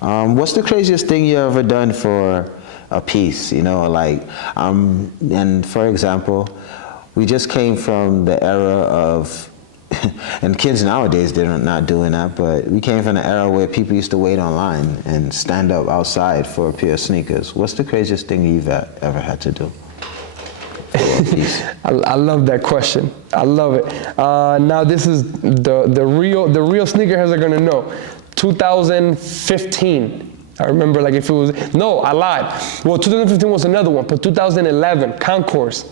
What's the craziest thing you ever done for a piece? You know, like, and for example, we just came from the era of, and kids nowadays, they're not doing that, but we came from the era where people used to wait online and stand up outside for a pair of sneakers. What's the craziest thing you've ever had to do? I love that question. I love it. Now this is the real sneakerheads are gonna know. 2015. I remember, like, if it was, no, I lied. Well, 2015 was another one, but 2011, Concourse.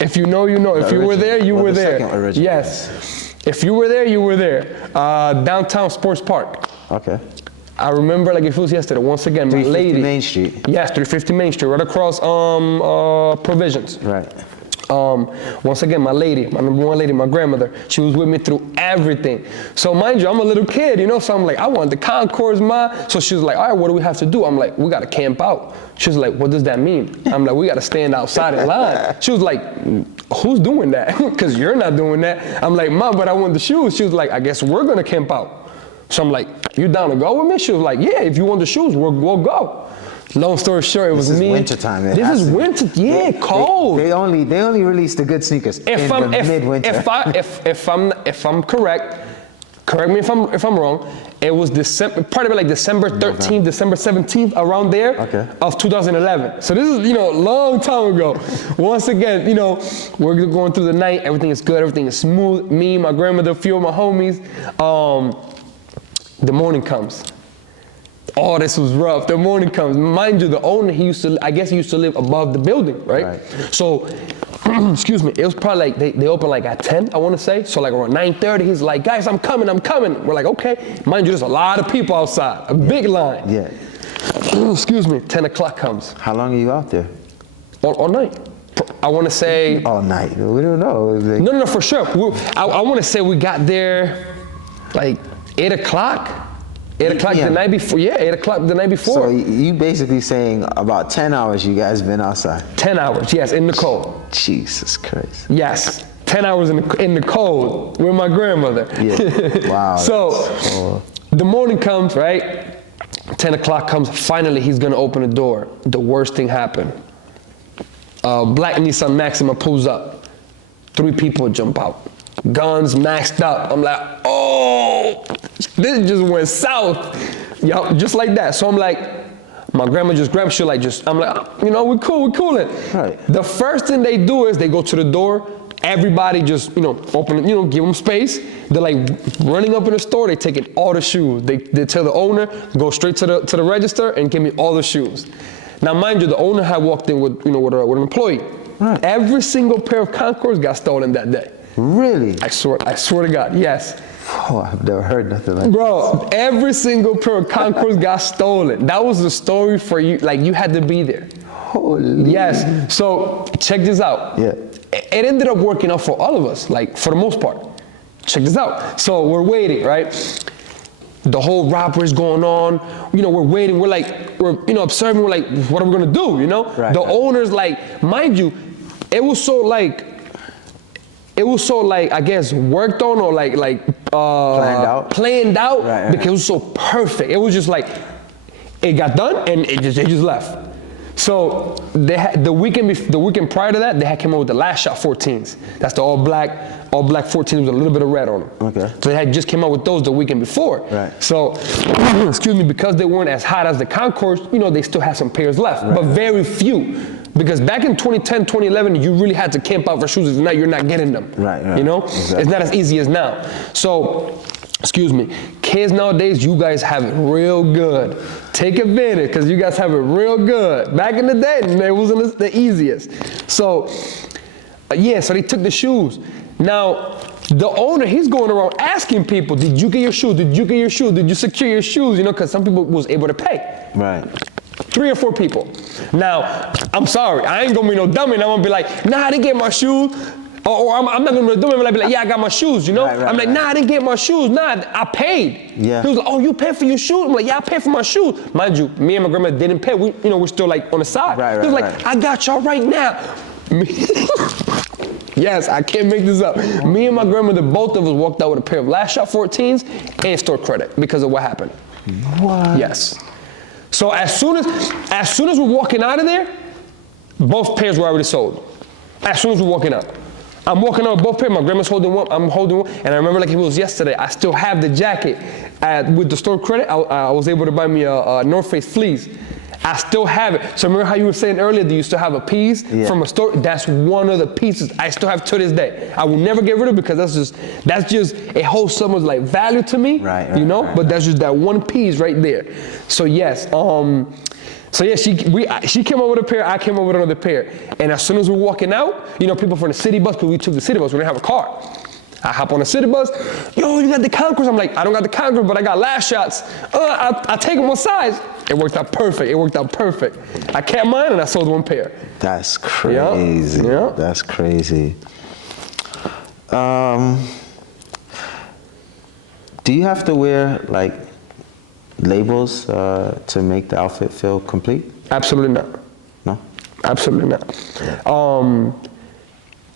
If you know, you know. If you were there, you were there. Yes. If you were there, you were there. Downtown Sports Park. Okay. I remember like if it was yesterday. Once again, my lady. 350 Main Street. Yes, 350 Main Street, right across Provisions. Right. Once again, my lady, my number one lady, my grandmother, she was with me through everything. So mind you, I'm a little kid, you know, so I'm like, I want the Concourse, Ma. So she was like, all right, what do we have to do? I'm like, we got to camp out. She was like, what does that mean? I'm like, we got to stand outside in line. She was like, who's doing that? Because you're not doing that. I'm like, Mom, but I want the shoes. She was like, I guess we're going to camp out. So I'm like, you down to go with me? She was like, yeah, if you want the shoes, we'll go. Long story short, it was me. This is winter time. This is winter, yeah, cold. They only release the good sneakers in midwinter. If I'm correct me if I'm wrong. It was probably like December 13th, December 17th, around there of 2011. So this is, you know, a long time ago. Once again, you know, we're going through the night. Everything is good. Everything is smooth. Me, my grandmother, a few of my homies. The morning comes. Oh, this was rough. The morning comes. Mind you, the owner, I guess he used to live above the building, right? So, excuse me, it was probably like, they opened like at 10, I want to say. So like around 9:30, he's like, guys, I'm coming. We're like, okay. Mind you, there's a lot of people outside, a big line. Yeah. Excuse me, 10 o'clock comes. How long are you out there? All night. I want to say. All night? We don't know. No, for sure. I want to say we got there like 8 o'clock. 8 o'clock the night before, 8 o'clock the night before. So you basically saying about 10 hours you guys been outside? 10 hours, yes, in the cold. Jesus Christ. Yes, 10 hours in the cold with my grandmother. Yeah, wow. So the morning comes, right? 10 o'clock comes, finally he's gonna open the door. The worst thing happened. Black Nissan Maxima pulls up. 3 people jump out. Guns maxed up. I'm like, oh, this just went south. Yup, just like that. So I'm like, my grandma just grabbed shit like I'm like, you know, we're coolin'. Right. The first thing they do is they go to the door. Everybody just, you know, open it, you know, give them space. They're like running up in the store. They taking all the shoes. They tell the owner, go straight to the register and give me all the shoes. Now, mind you, the owner had walked in with, you know, with an employee. Right. Every single pair of Concourse got stolen that day. Really? I swear to God, yes. Oh, I've never heard nothing like that. Bro, every single pair of Concourse got stolen. That was the story for you. Like, you had to be there. Holy. Yes. So, check this out. Yeah. It ended up working out for all of us, like, for the most part. Check this out. So, we're waiting, right? The whole robbery's going on. You know, we're waiting. We're, you know, observing. We're like, what are we going to do, you know? Right. The owner's like, mind you, it was so, I guess, worked on or planned out right. Because it was so perfect. It was just like, it got done and it just left. So they had, the weekend prior to that, they had came out with the Last Shot 14s. That's the all black 14s with a little bit of red on them. Okay. So they had just came out with those the weekend before. Right. So, excuse me, because they weren't as hot as the Concourse, you know, they still had some pairs left, but very few. Because back in 2010, 2011, you really had to camp out for shoes. If not, you're not getting them. Right. You know? Exactly. It's not as easy as now. So, excuse me, kids nowadays, you guys have it real good. Take advantage, because you guys have it real good. Back in the day, it wasn't the easiest. So, so they took the shoes. Now, the owner, he's going around asking people, did you get your shoes? Did you get your shoes? Did you secure your shoes? You know, because some people was able to pay. Right. 3 or 4 people. Now, I'm sorry, I ain't gonna be no dummy, and I'm gonna be like, nah, I didn't get my shoes. Or I'm not gonna be no dummy, I'm gonna be like, yeah, I got my shoes, you know? I'm like, nah, I didn't get my shoes, nah, I paid. Yeah. He was like, oh, you paid for your shoes? I'm like, yeah, I paid for my shoes. Mind you, me and my grandma didn't pay, we're still like on the side. He was like, I got y'all right now. Yes, I can't make this up. Me and my grandmother, both of us walked out with a pair of Last Shot 14s and store credit because of what happened. What? Yes. So as soon as we're walking out of there, both pairs were already sold. As soon as we're walking out. I'm walking out with both pairs. My grandma's holding one, I'm holding one. And I remember like it was yesterday, I still have the jacket. With the store credit, I was able to buy me a North Face fleece. I still have it. So remember how you were saying earlier that you still have a piece from a store? That's one of the pieces I still have to this day. I will never get rid of it because that's just it holds so much like value to me. Right, you know? right, but that's just that one piece right there. So yes, she came over with a pair, I came over with another pair. And as soon as we're walking out, you know, people from the city bus, because we took the city bus, we didn't have a car. I hop on the city bus, yo, you got the Concourse? I'm like, I don't got the Concourse, but I got lash shots. I take them on size. It worked out perfect. I kept mine and I sold one pair. That's crazy. Yeah. That's crazy. Do you have to wear like labels to make the outfit feel complete? Absolutely not. No? Absolutely not.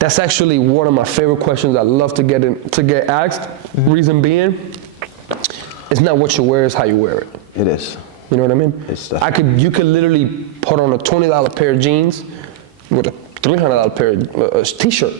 That's actually one of my favorite questions I love to get asked. Mm-hmm. Reason being, it's not what you wear, it's how you wear it. It is. You know what I mean? You could literally put on a $20 pair of jeans with a $300 pair of t-shirt.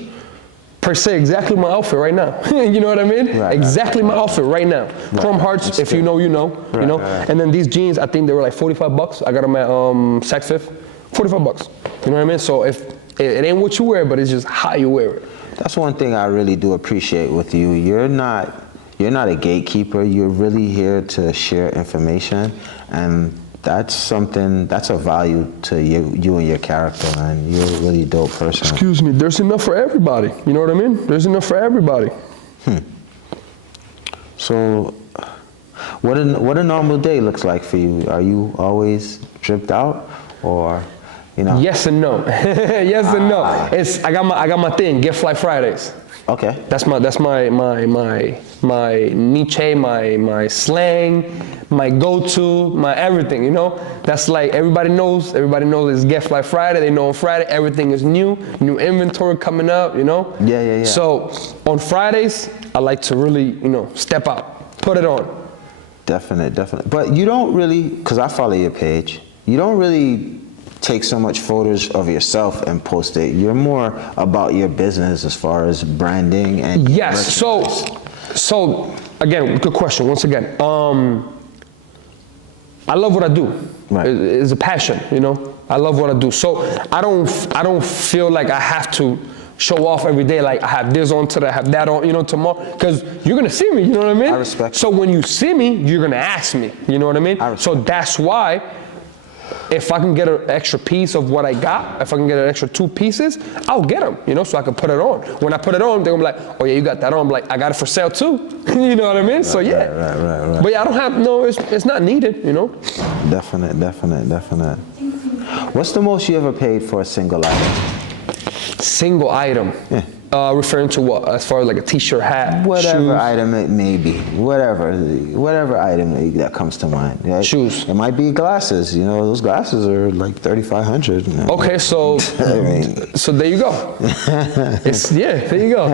Per se, exactly my outfit right now. You know what I mean? Right, exactly my outfit right now. Right. Chrome hearts, that's if good. You know, you know. Right, you know. Right. And then these jeans, I think they were like $45. I got them at Saks Fifth, $45. You know what I mean? So if it ain't what you wear, but it's just how you wear it. That's one thing I really do appreciate with you. You're not a gatekeeper. You're really here to share information, and that's a value to you and your character, and you're a really dope person. Excuse me, there's enough for everybody. You know what I mean? There's enough for everybody. So, what a normal day looks like for you? Are you always dripped out, or, you know? Yes and no. Yes and no. I got my thing. Get Fly Fridays. Okay. That's my niche, my slang, my go-to, my everything, you know? That's like everybody knows it's Get Fly Friday. They know on Friday everything is new inventory coming up, you know? Yeah. So on Fridays, I like to really, you know, step out, put it on. Definitely. But you don't really, because I follow your page, you don't really take so much photos of yourself and post it. You're more about your business as far as branding and yes. So again, good question. Once again, I love what I do. Right. It's a passion, you know. I love what I do. So I don't feel like I have to show off every day. Like I have this on today, I have that on, you know, tomorrow. Because you're gonna see me. You know what I mean? I respect. So when you see me, you're gonna ask me. You know what I mean? So that's why. If I can get an extra piece of what I got, if I can get an extra 2 pieces, I'll get them, you know, so I can put it on. When I put it on, they're gonna be like, oh yeah, you got that on. I'm like, I got it for sale too. You know what I mean? Right, so yeah. Right. But yeah, I don't have, no, it's not needed, you know? Definite. What's the most you ever paid for a single item? Single item? Yeah. Referring to what? As far as like a t-shirt, hat, whatever shoes? Item it may be, whatever item that comes to mind. Right? Shoes. It might be glasses. You know, those glasses are like $3,500. Okay, so so there you go. There you go.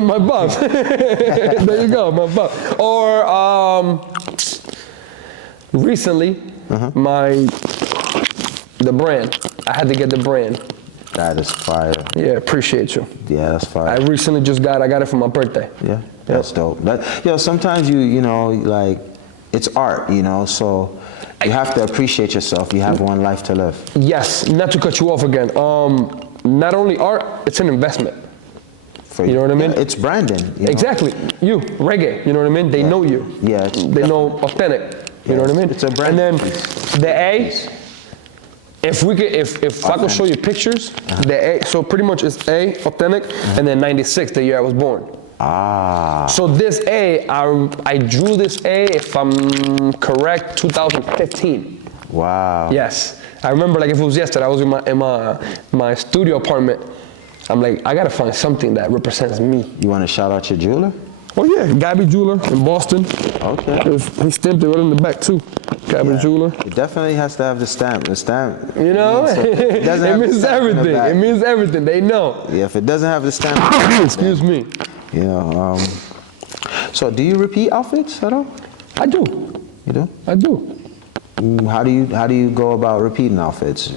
My buff. There you go, my buff. Or recently, the brand. I had to get the brand. That is fire. Yeah, appreciate you. Yeah, that's fire. I recently I got it for my birthday. Yeah, that's dope. Sometimes you know, like, it's art, you know, so you have to appreciate yourself. You have one life to live. Yes, not to cut you off again. Not only art, it's an investment. You know what I mean? Yeah, it's branding. You know? Exactly. You, reggae, you know what I mean? They know you. Yeah. They know authentic. You know what I mean? It's a brand. And then the A, if I could show you pictures, the A, so pretty much it's A, authentic, and then 96, the year I was born. So this A, I drew this A, if I'm correct, 2015. Wow. Yes. I remember like if it was yesterday, I was in my studio apartment. I'm like, I gotta find something that represents me. You want to shout out your jeweler? Oh yeah, Gabby Jeweler in Boston. Okay. He stamped it right in the back too. Gabby Jeweler. It definitely has to have the stamp. The stamp. You know, it means everything. It means everything. They know. Yeah, if it doesn't have the stamp. Excuse me. You know, so do you repeat outfits at all? I do. You do? I do. How do you go about repeating outfits?